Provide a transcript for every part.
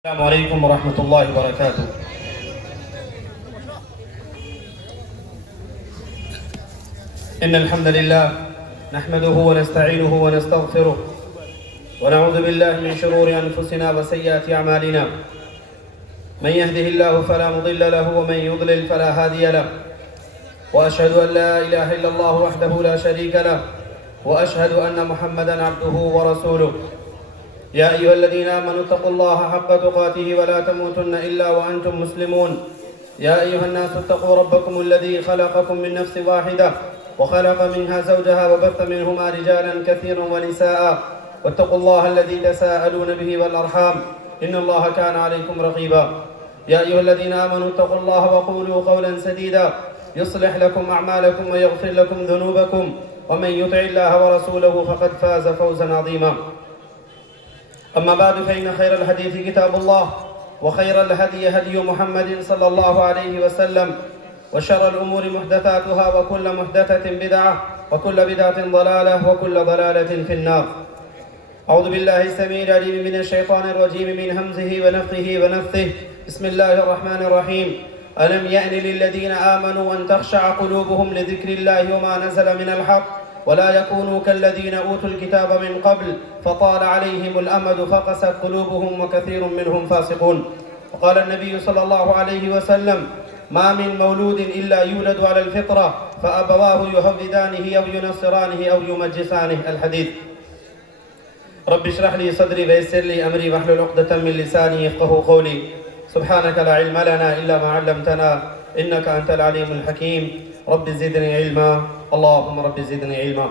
السلام عليكم ورحمة الله وبركاته. إن الحمد لله نحمده ونستعينه ونستغفره ونعوذ بالله من شرور أنفسنا وسيئات أعمالنا. من يهده الله فلا مضل له ومن يضلل فلا هادي له. وأشهد أن لا إله إلا الله وحده لا شريك له وأشهد أن محمدًا عبده ورسوله. يا أيها الذين آمنوا اتقوا الله حق تقاته ولا تموتن إلا وأنتم مسلمون. يا أيها الناس اتقوا ربكم الذي خلقكم من نفس واحدة وخلق منها زوجها وبث منهما رجالا كثيرا ونساء واتقوا الله الذي تساءلون به والأرحام إن الله كان عليكم رقيبا. يا أيها الذين آمنوا اتقوا الله وقولوا قولا سديدا يصلح لكم أعمالكم ويغفر لكم ذنوبكم ومن يطع الله ورسوله فقد فاز فوزا عظيما. أما بعد فإن خير الحديث كتاب الله وخير الهدي هدي محمد صلى الله عليه وسلم وشر الأمور محدثاتها وكل محدثة بدعة وكل بدعة ضلالة وكل ضلالة في النار. أعوذ بالله السميع العليم من الشيطان الرجيم من همزه ونفخه ونفثه. بسم الله الرحمن الرحيم. ألم يأن للذين آمنوا أن تخشع قلوبهم لذكر الله وما نزل من الحق ولا يكونوا كالذين أوتوا الكتاب من قبل فطال عليهم الأمد فقست قلوبهم وكثير منهم فاسقون. وقال النبي صلى الله عليه وسلم ما من مولود إلا يولد على الفطرة فأبواه يهودانه أو ينصرانه أو يمجسانه. الحديث. رب اشرح لي صدري ويسر لي أمري واحلل عقدة من لساني يفقهوا قولي. سبحانك لا علم لنا إلا ما علمتنا إنك أنت العليم الحكيم. رب زدني علما اللهم رب زدني علما.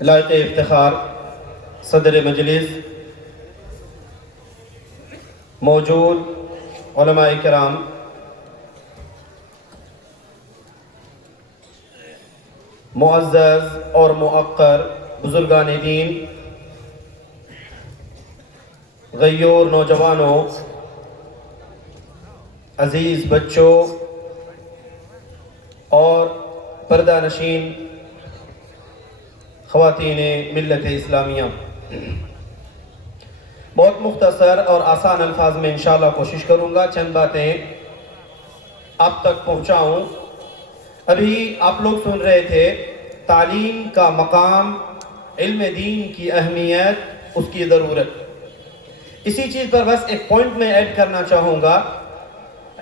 لائق افتخار صدر مجلس، موجود علماء کرام، معزز اور موقر بزرگان دین، غیور نوجوانوں، عزیز بچوں اور پردہ نشین خواتین ملت اسلامیہ، بہت مختصر اور آسان الفاظ میں انشاءاللہ کوشش کروں گا چند باتیں آپ تک پہنچاؤں. ابھی آپ لوگ سن رہے تھے تعلیم کا مقام، علم دین کی اہمیت، اس کی ضرورت. اسی چیز پر بس ایک پوائنٹ میں ایڈ کرنا چاہوں گا.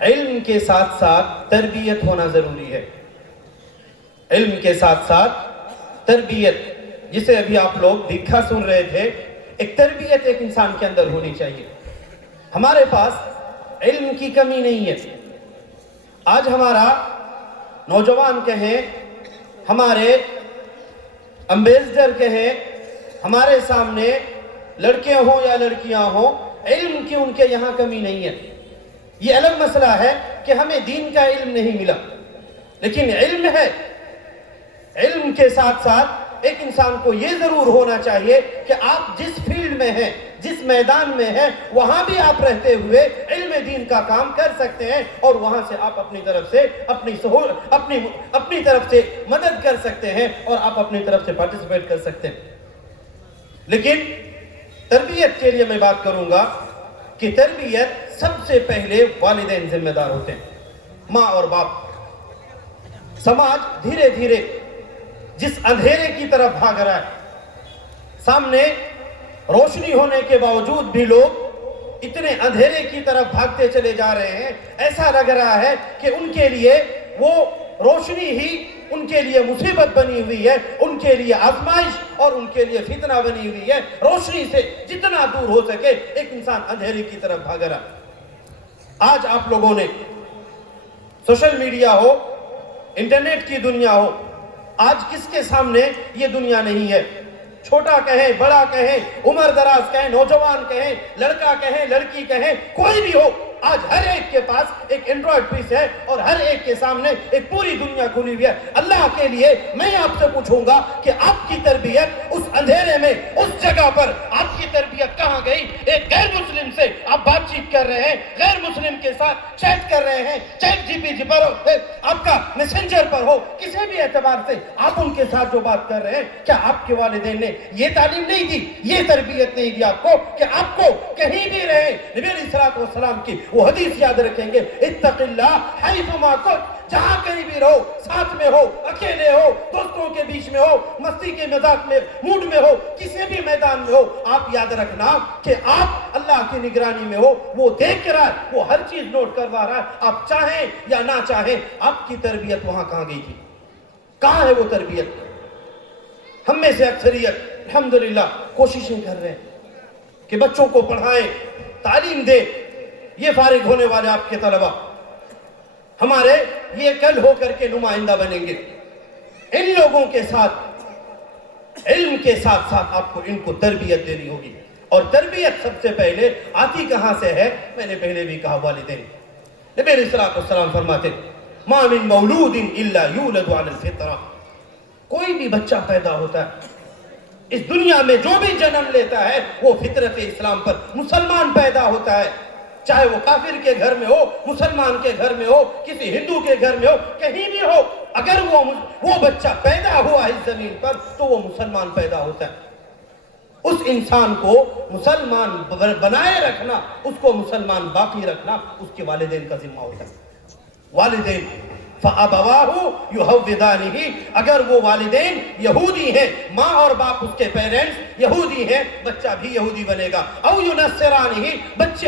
علم کے ساتھ ساتھ تربیت ہونا ضروری ہے. علم کے ساتھ ساتھ تربیت، جسے ابھی آپ لوگ دیکھا سن رہے تھے، ایک تربیت ایک انسان کے اندر ہونی چاہیے. ہمارے پاس علم کی کمی نہیں ہے. آج ہمارا نوجوان کہیں، ہمارے امبیسڈر کہیں، ہمارے سامنے لڑکے ہوں یا لڑکیاں ہوں، علم کی ان کے یہاں کمی نہیں ہے. یہ الگ مسئلہ ہے کہ ہمیں دین کا علم نہیں ملا، لیکن علم ہے. علم کے ساتھ ساتھ ایک انسان کو یہ ضرور ہونا چاہیے کہ آپ جس فیلڈ میں ہیں، جس میدان میں ہیں، وہاں بھی آپ رہتے ہوئے علم دین کا کام کر سکتے ہیں اور وہاں سے آپ اپنی طرف سے اپنی طرف سے مدد کر سکتے ہیں اور آپ اپنی طرف سے پارٹیسپیٹ کر سکتے ہیں. لیکن تربیت کے لیے میں بات کروں گا کہ تربیت سب سے پہلے والدین ذمہ دار ہوتے ہیں، ماں اور باپ. سماج دھیرے دھیرے جس اندھیرے کی طرف بھاگ رہا ہے، سامنے روشنی ہونے کے باوجود بھی لوگ اتنے اندھیرے کی طرف بھاگتے چلے جا رہے ہیں. ایسا لگ رہا ہے کہ ان کے لیے وہ روشنی ہی ان کے لیے مصیبت بنی ہوئی ہے، ان کے لیے آزمائش اور ان کے لیے فتنہ بنی ہوئی ہے. روشنی سے جتنا دور ہو سکے ایک انسان اندھیرے کی طرف بھاگ رہا. آج آپ لوگوں نے سوشل میڈیا ہو، انٹرنیٹ کی دنیا ہو، آج کس کے سامنے یہ دنیا نہیں ہے؟ چھوٹا کہیں، بڑا کہیں، عمر دراز کہیں، نوجوان کہیں، لڑکا کہیں، لڑکی کہیں، کوئی بھی ہو، آج ہر ایک کے پاس ایک اینڈرائیڈ پیس ہے اور ہر ایک کے سامنے ایک پوری دنیا کھلی ہوئی ہے. اللہ کے لیے میں آپ سے پوچھوں گا کہ آپ کی تربیت اس اندھیرے میں، اس جگہ پر آپ کی تربیت کہاں گئی؟ ایک غیر مسلم سے آپ بات چیت کر رہے ہیں، غیر مسلم کے ساتھ چیٹ کر رہے ہیں، چیٹ جی پی ٹی پر ہو، آپ کا میسنجر پر ہو، کسی بھی اعتبار سے آپ ان کے ساتھ جو بات کر رہے ہیں، کیا آپ کے والدین نے یہ تعلیم نہیں دی، یہ تربیت نہیں دی آپ کو کہ آپ کو کہیں بھی رہے نبی علیہ السلام کی وہ حدیث یاد رکھیں گے، اتق اللہ حیثما کنت، جہاں کہیں بھی رہو، ساتھ میں ہو، اکیلے ہو، دوستوں کے بیچ میں ہو، مستی کے مزاق میں موڈ میں ہو، کسی بھی میدان میں ہو، آپ یاد رکھنا کہ آپ اللہ کی نگرانی میں ہو، وہ دیکھ رہا ہے، وہ ہر چیز نوٹ کروا رہا ہے، آپ چاہیں یا نہ چاہیں۔ آپ کی تربیت وہاں کہاں گئی تھی؟ کہاں ہے وہ تربیت؟ ہم میں سے اکثریت الحمدللہ کوششیں کر رہے ہیں کہ بچوں کو پڑھائیں، تعلیم دیں۔ یہ فارغ ہونے والے آپ کے طلبہ ہمارے یہ کل ہو کر کے نمائندہ بنیں گے۔ ان لوگوں کے ساتھ علم کے ساتھ ساتھ آپ کو ان کو تربیت دینی ہوگی، اور تربیت سب سے پہلے آتی کہاں سے ہے؟ میں نے پہلے بھی کہا، والدین۔ نبی علیہ السلام فرماتے ما من مولود الا یولد علی الفطرہ، کوئی بھی بچہ پیدا ہوتا ہے اس دنیا میں، جو بھی جنم لیتا ہے وہ فطرت اسلام پر مسلمان پیدا ہوتا ہے، چاہے وہ کافر کے گھر میں ہو، مسلمان کے گھر میں ہو، کسی ہندو کے گھر میں ہو، کہیں بھی ہو، اگر وہ بچہ پیدا ہوا اس زمین پر تو وہ مسلمان پیدا ہوتا ہے۔ اس انسان کو مسلمان بنائے رکھنا، اس کو مسلمان باقی رکھنا اس کے والدین کا ذمہ ہوتا ہے۔ والدین فَأَبَوَاهُ يُحَوِّدَانِهِ، اگر وہ والدین یہودی ہیں، ماں اور باپ اس کے پیرنٹس یہودی ہیں، بچہ بھی یہودی بنے گا۔ اَوْ يُنَصِّرَانِهِ، بچے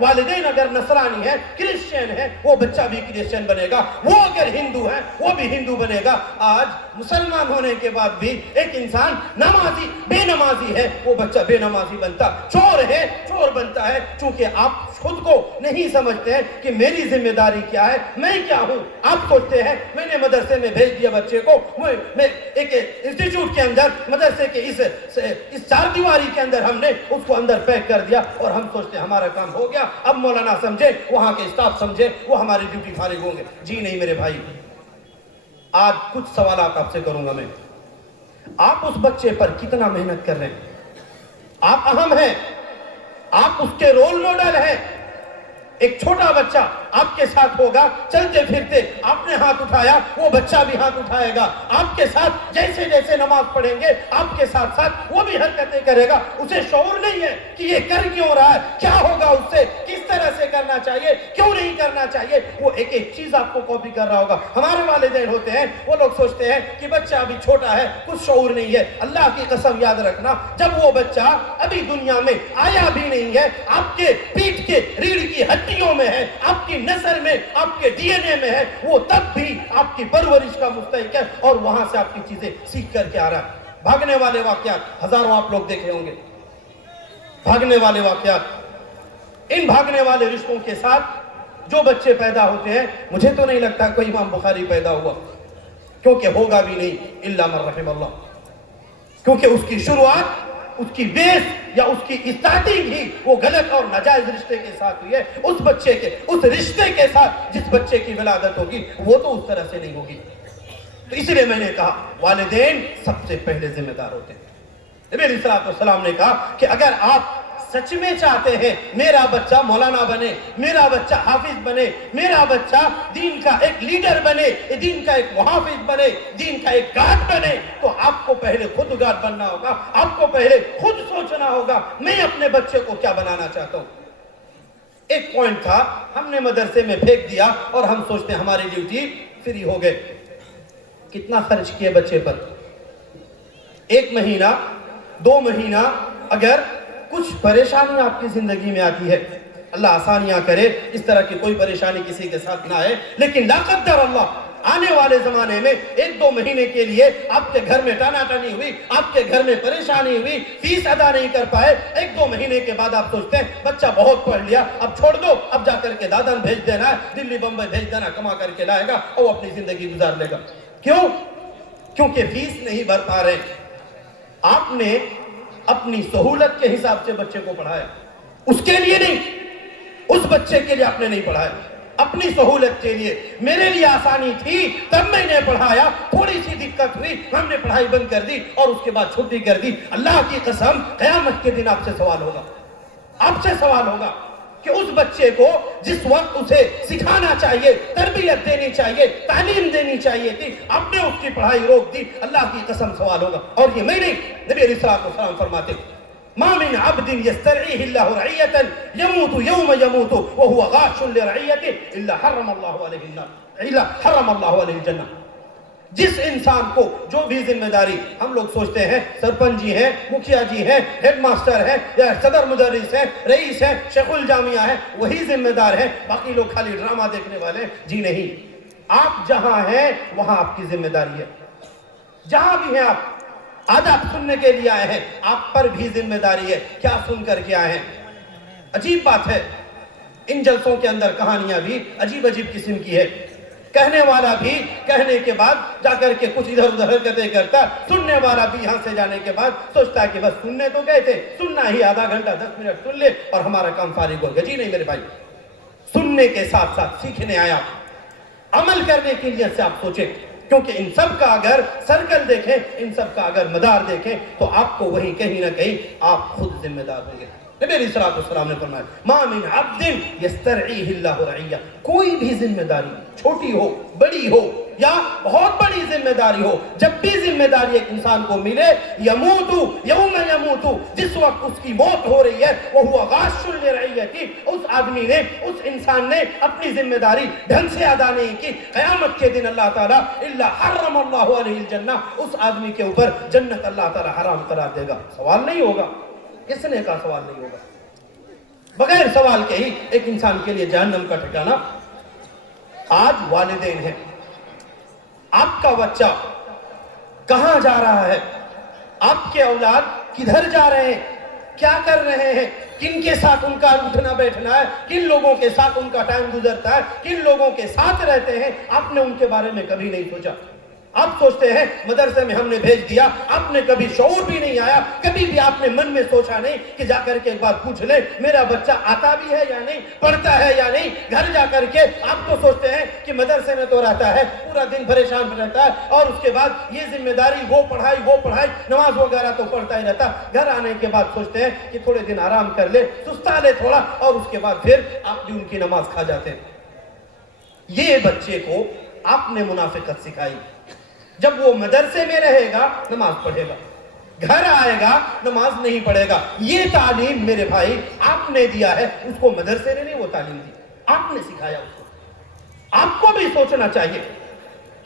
والدین اگر نصرانی ہیں، کرسچین ہیں، وہ بچہ بھی کرسچین بنے گا۔ وہ اگر ہندو ہیں، وہ بھی ہندو بنے گا۔ آج مسلمان ہونے کے بعد بھی ایک انسان نمازی بے نمازی ہے، وہ بچہ بے نمازی بنتا، چور ہے چور بنتا ہے، چونکہ آپ خود کو نہیں سمجھتے ہیں کہ میری ذمہ داری کیا ہے، میں کیا ہوں۔ آپ سوچتے ہیں میں نے مدرسے میں بھیج دیا بچے کو، میں ایک انسٹیٹیوٹ کے اندر، مدرسے کے اس چار دیواری کے اندر ہم نے اس کو اندر پیک کر دیا، اور ہم سوچتے ہیں ہمارا کام ہو گیا، اب مولانا سمجھے، وہاں کے اسٹاف سمجھے، وہ ہماری ڈیوٹی فارغ ہوں گے۔ جی نہیں میرے بھائی، آج کچھ سوالات آپ سے کروں گا میں۔ آپ اس بچے پر کتنا محنت کر رہے ہیں؟ آپ اہم ہیں، آپ اس کے رول ماڈل ہیں۔ ایک چھوٹا بچہ آپ کے ساتھ ہوگا، چلتے پھرتے آپ نے ہاتھ اٹھایا، وہ بچہ بھی ہاتھ اٹھائے گا، آپ کے ساتھ جیسے جیسے نماز پڑھیں گے آپ کے ساتھ ساتھ وہ بھی حرکتیں کرے گا۔ اسے شعور نہیں ہے کہ یہ کر کیوں رہا ہے، کیا ہوگا اس سے، کس طرح سے کرنا چاہیے، کیوں نہیں کرنا چاہیے، وہ ایک ایک چیز آپ کو کاپی کر رہا ہوگا۔ ہمارے والدین ہوتے ہیں، وہ لوگ سوچتے ہیں کہ بچہ ابھی چھوٹا ہے، کچھ شعور نہیں ہے۔ اللہ کی قسم یاد رکھنا، جب وہ بچہ ابھی دنیا میں آیا بھی نہیں ہے، آپ کے پیٹھ کے ریڑھ کی ہڈیوں میں ہے، آپ کی نسل میں، آپ کے ڈی این اے میں ہے، وہ تب بھی آپ کی پرورش کا مستحق ہے، اور وہاں سے آپ کی چیزیں سیکھ کر کے آ رہا ہے۔ بھاگنے والے واقعات ہزاروں آپ لوگ دیکھے ہوں گے، بھاگنے والے واقعات۔ ان بھاگنے والے رشتوں کے ساتھ جو بچے پیدا ہوتے ہیں، مجھے تو نہیں لگتا کوئی امام بخاری پیدا ہوا، کیونکہ ہوگا بھی نہیں الا من رحم اللہ، کیونکہ اس کی شروعات، اس کی بیس یا اس کی اسٹارٹنگ ہی وہ غلط اور ناجائز رشتے کے ساتھ ہوئی ہے۔ اس بچے کے، اس رشتے کے ساتھ جس بچے کی ولادت ہوگی وہ تو اس طرح سے نہیں ہوگی۔ تو اس لیے میں نے کہا والدین سب سے پہلے ذمہ دار ہوتے ہیں۔ نبی علیہ السلام نے کہا کہ اگر آپ سچ میں چاہتے ہیں میرا بچہ مولانا بنے، میرا بچہ حافظ بنے، میرا بچہ دین کا ایک لیڈر بنے، دین کا ایک محافظ بنے، دین کا ایک گارڈ بنے، تو آپ کو پہلے خود گارڈ بننا ہوگا، آپ کو پہلے خود سوچنا ہوگا میں اپنے بچے کو کیا بنانا چاہتا ہوں۔ ایک پوائنٹ تھا، ہم نے مدرسے میں پھینک دیا اور ہم سوچتے ہیں ہماری ڈیوٹی فری ہو گئے۔ کتنا خرچ کیے بچے پر؟ 1 مہینہ 2 مہینہ، اگر کچھ پریشانی آپ کی زندگی میں آتی ہے، اللہ آسانیاں کرے، اس طرح کی کوئی پریشانی کسی کے ساتھ نہ آئے، لیکن لا قدر اللہ آنے والے زمانے میں 1-2 مہینے کے لیے آپ کے گھر میں ٹانا ٹانی ہوئی، آپ کے گھر میں پریشانی ہوئی، فیس ادا نہیں کر پائے، 1-2 مہینے کے بعد آپ سوچتے ہیں بچہ بہت پڑھ لیا، اب چھوڑ دو، اب جا کر کے دادن بھیج دینا ہے، دلی بمبئی بھیج دینا، کما کر کے لائے گا اور اپنی زندگی گزار لے گا۔ کیوں؟ کیونکہ فیس نہیں بھر پا رہے۔ آپ نے اپنی سہولت کے حساب سے بچے کو پڑھایا، اس کے لیے نہیں، اس بچے کے لیے آپ نے نہیں پڑھایا۔ اپنی سہولت کے لیے. میرے لیے آسانی تھی تب میں نے پڑھایا, تھوڑی سی دقت ہوئی ہم نے پڑھائی بند کر دی اور اس کے بعد چھٹی کر دی. اللہ کی قسم قیامت کے دن آپ سے سوال ہوگا, آپ سے سوال ہوگا کہ اس بچے کو جس وقت اسے سکھانا چاہیے, تربیت دینی چاہیے, تعلیم دینی چاہیے تھی, آپ نے اس کی پڑھائی روک دی. اللہ کی قسم سوال ہوگا. اور یہ میں نہیں, نبی علیہ السلام فرماتے ما من عبد يسترعيه الله رعية يموت يوم يموت وهو غاش لرعيته إلا حرم الله عليه النار إلا حرم الله عليه الجنة. جس انسان کو جو بھی ذمہ داری, ہم لوگ سوچتے ہیں سرپنچ جی ہیں, مکھیا جی ہیں, ہیڈ ماسٹر ہیں, یا صدر مدرس ہیں, رئیس ہیں, شیخ الجامعہ ہیں, وہی ذمہ دار ہیں, باقی لوگ خالی ڈرامہ دیکھنے والے. جی نہیں, آپ جہاں ہیں وہاں آپ کی ذمہ داری ہے. جہاں بھی ہیں آپ, آج آپ سننے کے لیے آئے ہیں, آپ پر بھی ذمہ داری ہے. کیا سن کر کے آئے ہیں؟ عجیب بات ہے, ان جلسوں کے اندر کہانیاں بھی عجیب عجیب قسم کی ہے. کہنے والا بھی کہنے کے بعد جا کر کے کچھ ادھر ادھر حرکتیں کرتا, سننے والا بھی یہاں سے جانے کے بعد سوچتا ہے کہ بس سننے تو گئے تھے, سننا ہی آدھا گھنٹہ 10 منٹ سن لے اور ہمارا کام فارغ ہو گیا. جی نہیں میرے بھائی, سننے کے ساتھ ساتھ سیکھنے آیا, عمل کرنے کے لیے سے آپ سوچیں. کیونکہ ان سب کا اگر سرکل دیکھیں, ان سب کا اگر مدار دیکھیں تو آپ کو وہی کہیں نہ کہیں آپ خود ذمہ دار ہوں گے. نبی علیہ السلام نے فرمایا ما من عبد یسترعیہ اللہ رعیہ, کوئی بھی ذمہ داری چھوٹی ہو بڑی ہو یا بہت بڑی ذمہ داری ہو, جب بھی ذمہ داری ایک انسان کو ملے, یموت یوم یموت, جس وقت اس کی موت ہو رہی ہے, وہ ہوا غاش لرعیتی, اس آدمی نے, اس انسان نے اپنی ذمہ داری ڈھنگ سے ادا نہیں کی, قیامت کے دن اللہ تعالیٰ الا حرم اللہ علیہ الجنہ, اس آدمی کے اوپر جنت اللہ تعالیٰ حرام قرار دے گا. سوال نہیں ہوگا, کس نے کہا سوال نہیں ہوگا؟ بغیر سوال کے ہی ایک انسان کے لیے جہنم کا ٹھکانہ. آج والدین ہیں, آپ کا بچہ کہاں جا رہا ہے, آپ کے اولاد کدھر جا رہے ہیں, کیا کر رہے ہیں, کن کے ساتھ ان کا اٹھنا بیٹھنا ہے, کن لوگوں کے ساتھ ان کا ٹائم گزرتا ہے, کن لوگوں کے ساتھ رہتے ہیں, آپ نے ان کے بارے میں کبھی نہیں سوچا. آپ سوچتے ہیں مدرسے میں ہم نے بھیج دیا, آپ نے کبھی شعور بھی نہیں آیا, کبھی بھی آپ نے من میں سوچا نہیں کہ جا کر کے ایک بار پوچھ لیں میرا بچہ آتا بھی ہے یا نہیں, پڑھتا ہے یا نہیں. گھر جا کر کے آپ تو سوچتے ہیں کہ مدرسے میں تو رہتا ہے, پورا دن پریشان رہتا ہے, اور اس کے بعد یہ ذمہ داری, وہ پڑھائی, نماز وغیرہ تو پڑھتا ہی رہتا. گھر آنے کے بعد سوچتے ہیں کہ تھوڑے دن آرام کر لے, سستا لے تھوڑا, اور اس کے بعد پھر آپ بھی ان کی نماز کھا جاتے ہیں. یہ بچے کو آپ نے منافقت سکھائی. جب وہ مدرسے میں رہے گا نماز پڑھے گا, گھر آئے گا نماز نہیں پڑھے گا. یہ تعلیم میرے بھائی آپ نے دیا ہے, اس کو مدرسے نے نہیں وہ تعلیم دی, آپ نے سکھایا اس کو. آپ کو بھی سوچنا چاہیے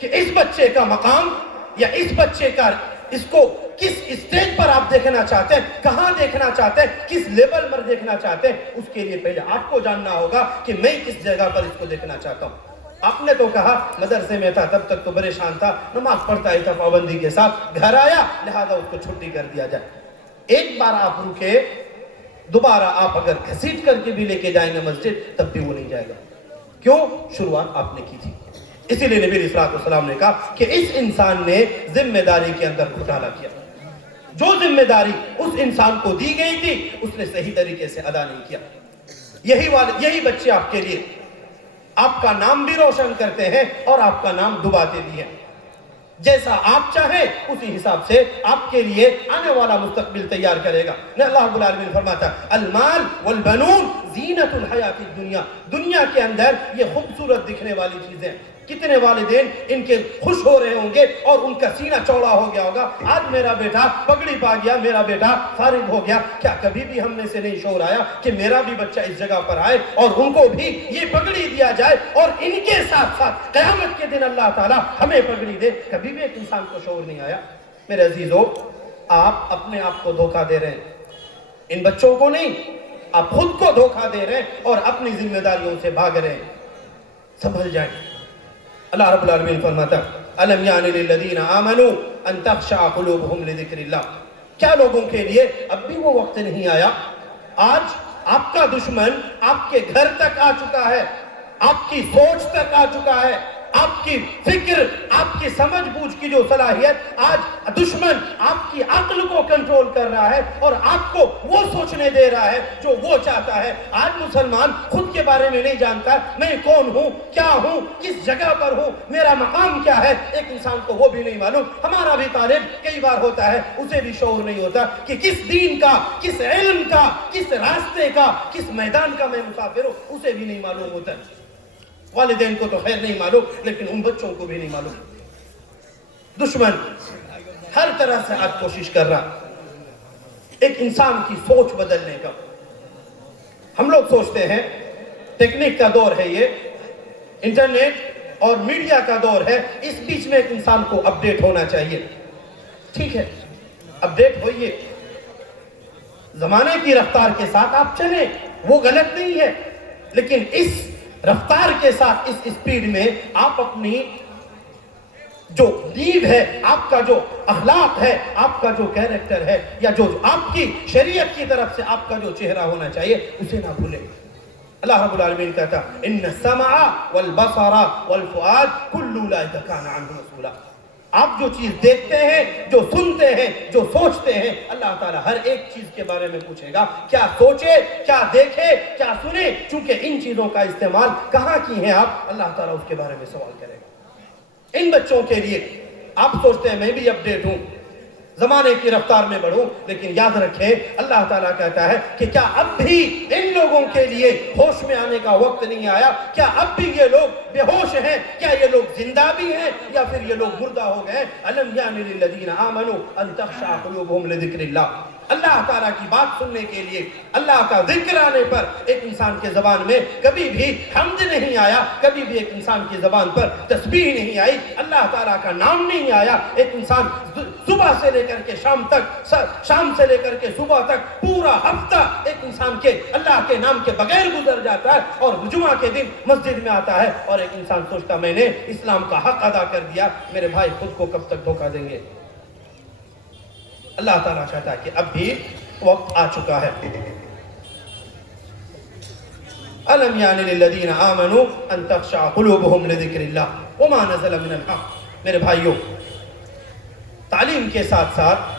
کہ اس بچے کا مقام یا اس بچے کا, اس کو کس اسٹیج پر آپ دیکھنا چاہتے ہیں, کہاں دیکھنا چاہتے ہیں, کس لیول پر دیکھنا چاہتے ہیں. اس کے لیے پہلے آپ کو جاننا ہوگا کہ میں کس جگہ پر اس کو دیکھنا چاہتا ہوں. آپ نے تو کہا مدرسے میں تھا تب تک تو پریشان تھا, نماز پڑھتا ہی تھا پابندی کے ساتھ, گھر آیا لہذا اس کو چھٹی کر دیا جائے. ایک بار آپ رکے, دوبارہ آپ اگر گھسیٹ کر کے بھی لے کے جائیں گے مسجد تب بھی وہ نہیں جائے گا. کیوں؟ شروعات آپ نے کی تھی. اسی لیے نبی علیہ السلام نے کہا کہ اس انسان نے ذمہ داری کے اندر گھوٹالا کیا. جو ذمہ داری اس انسان کو دی گئی تھی اس نے صحیح طریقے سے ادا نہیں کیا. یہی بچے آپ کے لیے آپ کا نام بھی روشن کرتے ہیں اور آپ کا نام ڈباتے بھی ہیں. جیسا آپ چاہیں اسی حساب سے آپ کے لیے آنے والا مستقبل تیار کرے گا. اللہ رب العالمین فرماتا ہے المال والبنون زینت الحیات الدنیا, دنیا کے اندر یہ خوبصورت دکھنے والی چیزیں. کتنے والدین ان کے خوش ہو رہے ہوں گے اور ان کا سینہ چوڑا ہو گیا ہوگا, آج میرا بیٹا پگڑی پا گیا, میرا بیٹا فارغ ہو گیا. کیا کبھی بھی ہم میں سے نہیں شعور آیا کہ میرا بھی بچہ اس جگہ پر آئے اور ان کو بھی یہ پگڑی دیا جائے اور ان کے ساتھ ساتھ قیامت کے دن اللہ تعالیٰ ہمیں پگڑی دے؟ کبھی بھی ایک انسان کو شعور نہیں آیا. میرے عزیزو, آپ اپنے آپ کو دھوکہ دے رہے ہیں, ان بچوں کو نہیں, آپ خود کو دھوکہ دے رہے ہیں اور اپنی ذمہ داریوں سے بھاگ رہے ہیں. سنبھل جائیں. اللہ رب العالمین فرماتا الم یعن للذین آمنوا ان تخشع قلوبہم لذکر اللہ, کیا لوگوں کے لیے اب بھی وہ وقت نہیں آیا؟ آج آپ کا دشمن آپ کے گھر تک آ چکا ہے, آپ کی سوچ تک آ چکا ہے, آپ کی فکر، آپ کی سمجھ بوجھ کی جو صلاحیت، آج دشمن آپ کی عقل کو کنٹرول کر رہا ہے اور آپ کو وہ سوچنے دے رہا ہے جو وہ چاہتا ہے۔ آج مسلمان خود کے بارے میں نہیں جانتا، میں کون ہوں، کیا ہوں، کس جگہ پر ہوں، میرا مقام کیا ہے، ایک انسان کو وہ بھی نہیں معلوم۔ ہمارا بھی طالب کئی بار ہوتا ہے، اسے بھی شعور نہیں ہوتا کہ کس دین کا، کس علم کا، کس راستے کا، کس میدان کا میں مسافر ہوں، اسے بھی نہیں معلوم ہوتا۔ والدین کو تو خیر نہیں معلوم، لیکن ان بچوں کو بھی نہیں معلوم۔ دشمن ہر طرح سے آج کوشش کر رہا ایک انسان کی سوچ بدلنے کا۔ ہم لوگ سوچتے ہیں ٹیکنیک کا دور ہے، یہ انٹرنیٹ اور میڈیا کا دور ہے، اس بیچ میں ایک انسان کو اپڈیٹ ہونا چاہیے۔ ٹھیک ہے، اپڈیٹ ہوئیے، زمانے کی رفتار کے ساتھ آپ چلیں، وہ غلط نہیں ہے، لیکن اس رفتار کے ساتھ، اس سپیڈ میں آپ اپنی جو نیو ہے، آپ کا جو اخلاق ہے، آپ کا جو کیریکٹر ہے، یا جو آپ کی شریعت کی طرف سے آپ کا جو چہرہ ہونا چاہیے، اسے نہ بھولیں۔ اللہ رب العالمین کہتا ان السمع والبصر والفؤاد كل اولئک کان عنہ مسئولا۔ آپ جو چیز دیکھتے ہیں، جو سنتے ہیں، جو سوچتے ہیں، اللہ تعالیٰ ہر ایک چیز کے بارے میں پوچھے گا، کیا سوچے، کیا دیکھے، کیا سنے، چونکہ ان چیزوں کا استعمال کہاں کی ہیں آپ، اللہ تعالیٰ اس کے بارے میں سوال کرے گا۔ ان بچوں کے لیے آپ سوچتے ہیں میں بھی اپڈیٹ ہوں، زمانے کی رفتار میں بڑھوں، لیکن یاد رکھیں اللہ تعالیٰ کہتا ہے کہ کیا اب بھی ان لوگوں کے لیے ہوش میں آنے کا وقت نہیں آیا؟ کیا اب بھی یہ لوگ بے ہوش ہیں؟ کیا یہ لوگ زندہ بھی ہیں یا پھر یہ لوگ مردہ ہو گئے؟ الم یان للذین آمنوا ان تخشع قلوبهم لذکر اللہ۔ اللہ تعالیٰ کی بات سننے کے لیے، اللہ کا ذکر آنے پر ایک انسان کے زبان میں کبھی بھی حمد نہیں آیا، کبھی بھی ایک انسان کی زبان پر تسبیح نہیں آئی، اللہ تعالیٰ کا نام نہیں آیا۔ ایک انسان صبح سے لے کر کے شام تک، شام سے لے کر کے صبح تک پورا ہفتہ ایک انسان کے اللہ کے نام کے بغیر گزر جاتا ہے، اور جمعہ کے دن مسجد میں آتا ہے اور ایک انسان سوچتا میں نے اسلام کا حق ادا کر دیا، میرے بھائی خود کو کب تک دھوکہ دیں گے؟ اللہ تعالیٰ چاہتا ہے کہ اب بھی وقت آ چکا ہے۔ الم یان للذین آمنوا ان تخشع قلوبهم لذکر اللہ وما نزل من الحق۔ میرے بھائیوں، تعلیم کے ساتھ ساتھ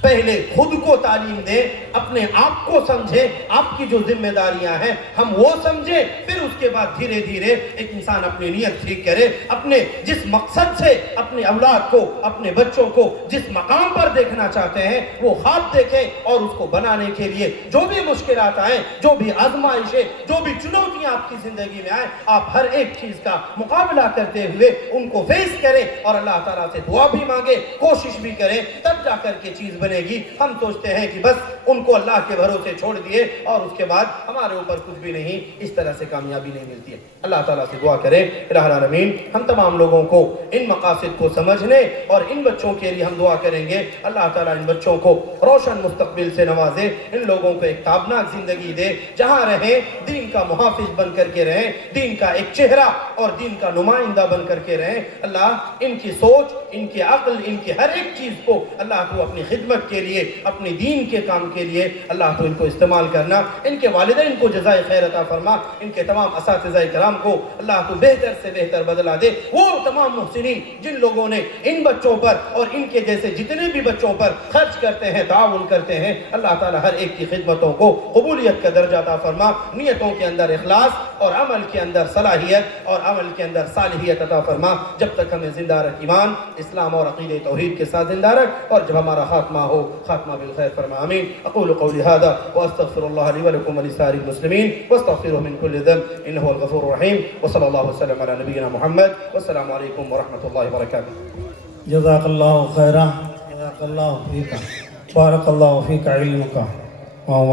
پہلے خود کو تعلیم دیں، اپنے آپ کو سمجھیں، آپ کی جو ذمہ داریاں ہیں ہم وہ سمجھیں، پھر اس کے بعد دھیرے دھیرے ایک انسان اپنی نیت ٹھیک کرے، اپنے جس مقصد سے اپنے اولاد کو، اپنے بچوں کو جس مقام پر دیکھنا چاہتے ہیں وہ خواب دیکھیں، اور اس کو بنانے کے لیے جو بھی مشکلات آئیں، جو بھی آزمائشیں، جو بھی چنوتیاں آپ کی زندگی میں آئیں، آپ ہر ایک چیز کا مقابلہ کرتے ہوئے ان کو فیس کریں اور اللہ تعالیٰ سے دعا بھی مانگیں، کوشش بھی کریں، تب جا کر کے چیز بنے گی۔ ہم سوچتے ہیں کہ بس ان کو اللہ کے بھروسے چھوڑ دیے اور اس کے بعد ہمارے اوپر کچھ بھی نہیں، اس طرح سے کامیابی نہیں ملتی ہے۔ اللہ تعالیٰ سے دعا کریں الہ العالمین ہم تمام لوگوں کو ان مقاصد کو سمجھنے، اور ان بچوں کے لیے ہم دعا کریں گے اللہ تعالیٰ ان بچوں کو روشن مستقبل سے نوازے، ان لوگوں کو ایک تابناک زندگی دے، جہاں رہیں دین کا محافظ بن کر کے رہیں، دین کا ایک چہرہ اور دین کا نمائندہ بن کر کے رہیں۔ اللہ ان کی سوچ، ان کی عقل، ان کی ہر ایک چیز کو اللہ تو اپنی خدمت کے لیے، اپنی دین کے کام کے لیے اللہ تو ان کو استعمال کرنا۔ ان کے والدین کو جزائے خیر عطا فرما، ان کے تمام اساتذہ کرام کو اللہ تو بہتر سے بہتر بدلہ دے۔ وہ تمام محسنین جن لوگوں نے ان بچوں پر اور ان کے جیسے جتنے بھی بچوں پر خرچ کرتے ہیں، تعاون کرتے ہیں، اللہ تعالی ہر ایک کی خدمتوں کو قبولیت کا درجہ عطا فرما، نیتوں کے اندر اخلاص اور عمل کے اندر صلاحیت اور عمل کے اندر صالحیت عطا فرما۔ جب تک ہمیں زندہ رکھ، ایمان، اسلام اور عقیدہ توحید کے ساتھ زندہ رکھ، اور جب ہمارا خاتمہ ہو خاتمہ بالخیر فرما، آمین۔ اقول قولی هذا واستغفر الله لي ولكم ولسائر المسلمين واستغفروه من كل ذنب انه هو الغفور الرحيم، وصلى الله وسلم على نبينا محمد، والسلام عليكم ورحمة الله وبركاته۔ جزاک اللہ خیرہ، جزاک اللہ فیک، بارک اللہ فیک علمک۔